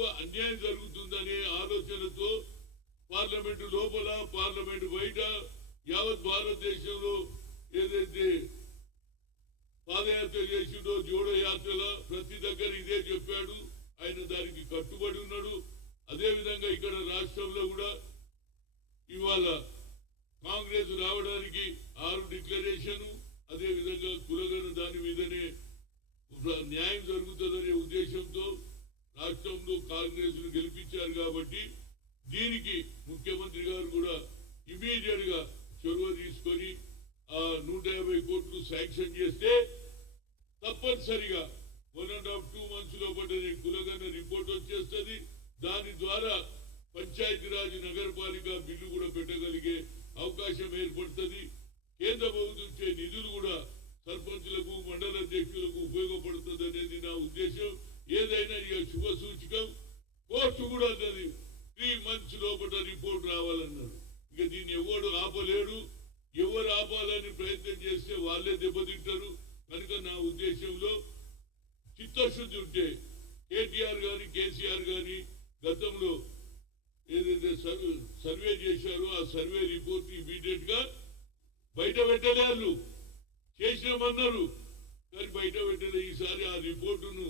కులాలకు అన్యాయం జరుగుతుందనే ఆలోచనతో పార్లమెంటు లోపల పార్లమెంటు బయట యావత్ భారతదేశంలో ఏదైతే పాదయాత్ర చేసిండో జోడో యాత్రల ప్రతి దగ్గర ఇదే చెప్పాడు. ఆయన దానికి కట్టుబడి ఉన్నాడు. అదేవిధంగా ఇక్కడ రాష్ట్రంలో కూడా ఇవాళ కాంగ్రెస్ రావడానికి 6 డిక్లరేషన్, అదేవిధంగా కులగన దాని మీదనే న్యాయం జరుగుతుందనే ఉద్దేశంతో రాష్ట్రంలో కాంగ్రెస్ ను గెలిపించారు. కాబట్టి దీనికి ముఖ్యమంత్రి గారు కూడా ఇమీడియట్ గా చొరవ తీసుకొని ఆ 150 కోట్లు శాంక్షన్ చేస్తే తప్పనిసరిగా 1.5-2 months లోపల కులగన రిపోర్ట్ వచ్చేస్తుంది. దాని ద్వారా పంచాయతీరాజ్ నగరపాలిక బిల్లు కూడా పెట్టగలిగే అవకాశం ఏర్పడుతుంది. కేంద్ర ప్రభుత్వం నిధులు కూడా సర్పంచులకు మండల అధ్యక్షులకు ఉపయోగపడుతుంది అనేది నా ఉద్దేశం. ఏదైనా ఇక శుభ సూచకం. కోర్టు కూడా అన్నది 3 months లోపల రిపోర్ట్ రావాలన్నారు. ఇక దీన్ని ఎవడు ఆపలేడు. ఎవరు ఆపాలని ప్రయత్నం చేస్తే వాళ్ళే దెబ్బతింటారు. కనుక నా ఉద్దేశంలో చిత్తశుద్ధి ఉంటే కేటీఆర్ గాని కేసీఆర్ గాని గతంలో ఏదైతే సర్వే చేశారో ఆ సర్వే రిపోర్ట్ ఇమీడియట్ గా బయట పెట్టలేరు. చేసినామన్నారు కానీ బయట పెట్టలే. ఈసారి ఆ రిపోర్టును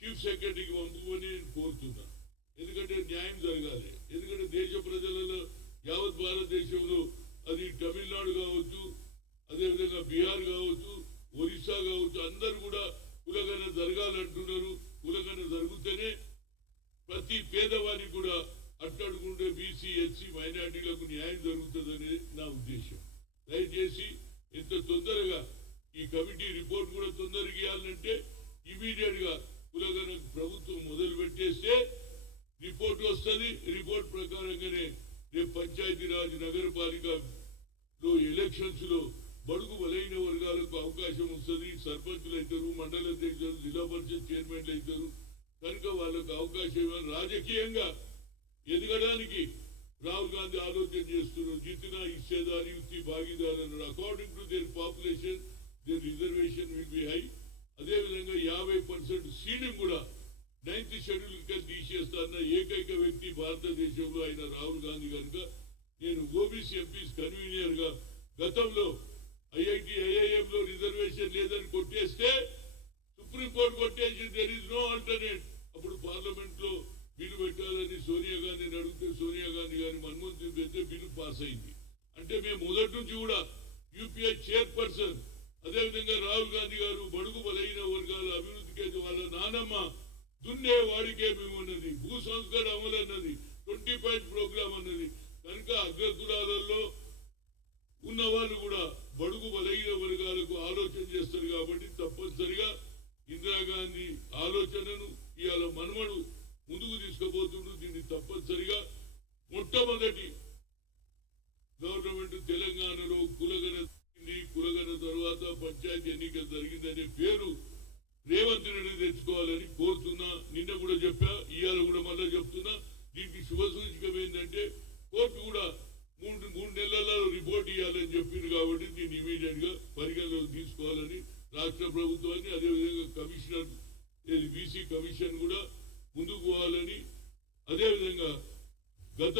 చీఫ్ సెక్రటరీకి పంపుకొని కోరుతున్నా. ఎందుకంటే న్యాయం జరగాలి. ఎందుకంటే దేశ ప్రజలలో యావత్ భారతదేశంలో అది తమిళనాడు కావచ్చు, అదేవిధంగా బీహార్ కావచ్చు, ఒరిస్సా కావచ్చు, అందరూ కూడా కులగన జరగాలంటున్నారు. కులగన జరిగితేనే ప్రతి పేదవానికి కూడా అట్టడుగుండే బీసీ ఎస్సీ మైనార్టీలకు న్యాయం జరుగుతుందనే నా ఉద్దేశం. దయచేసి ఎంత తొందరగా ఈ కమిటీ రిపోర్ట్ కూడా తొందరగా ఇవ్వాలంటే ఇమీడియట్ గా కులగన ప్రభుత్వం మొదలు పెట్టేస్తే రిపోర్ట్ వస్తుంది. రిపోర్ట్ ప్రకారంగానే రేపు పంచాయతీరాజ్ నగరపాలికలో ఎలక్షన్స్ లో బడుగు బలైన వర్గాలకు అవకాశం వస్తుంది. సర్పంచులు అవుతారు, మండల అధ్యక్షులు, జిల్లా పరిషత్ చైర్మన్లు అవుతారు. కనుక వాళ్ళకు అవకాశం రాజకీయంగా ఎదగడానికి రాహుల్ గాంధీ ఆలోచన చేస్తున్నారు. జితినా హిస్సేదారి యుక్తి భాగీదారు అన్నాడు. According to their population their reservation will be high. అదేవిధంగా 50% సీలింగ్ కూడా 9th షెడ్యూల్ కింద తీసేస్తాన్న ఏకైక వ్యక్తి భారతదేశంలో అయిన రాహుల్ గాంధీ కనుక నేను ఓబీసీ ఎంపీస్ కన్వీనియర్ గా గతంలో ఐఐఎం లో రిజర్వేషన్ లేదని కొట్టేస్తే సుప్రీంకోర్టు కొట్టేసి దేర్ ఇస్ నో ఆల్టర్నేట్. అప్పుడు పార్లమెంట్ లో బిల్లు పెట్టాలని సోనియా గాంధీని అడిగితే సోనియా గాంధీ గారిని మన్మోహన్ సింగ్ పెడితే బిల్లు పాస్ అయింది. అంటే మేము మొదటి నుంచి కూడా యూపీఐ చైర్పర్సన్ అదేవిధంగా రాహుల్ గాంధీ గారు బడుగు బలైన వర్గాల అభివృద్ధికి వాళ్ళ నానమ్మ దున్నే వాడికే మేము అన్నది, భూ సంస్కరణ అమలు అన్నది, 20 point ప్రోగ్రామ్ అన్నది. కనుక అగ్రకులాలలో ఉన్న వాళ్ళు కూడా బడుగు బలైన వర్గాలకు ఆలోచన చేస్తారు. కాబట్టి తప్పనిసరిగా ఇందిరాగాంధీ ఆలోచనను ఇవాళ మనమడు ముందుకు తీసుకుపోతుండ్రు. దీన్ని తప్పనిసరిగా మొట్టమొదటి గవర్నమెంట్ తెలంగాణలో కులగన తర్వాత పంచాయతీ ఎన్నికలు జరిగిందనే పేరు రేవంత్ రెడ్డి తెచ్చుకోవాలని కోరుతున్నా. నిన్న కూడా చెప్పా, ఇవాళ కూడా మళ్ళా చెప్తున్నా. దీనికి శుభ సూచకం ఏంటంటే కోర్టు కూడా 3 నెలల్లో రిపోర్ట్ ఇవ్వాలని చెప్పింది. కాబట్టి దీన్ని ఇమీడియట్ గా పరిగణలోకి తీసుకోవాలని రాష్ట్ర ప్రభుత్వాన్ని అదేవిధంగా కమిషనర్ బీసీ కమిషన్ కూడా ముందుకు పోవాలని, అదేవిధంగా గత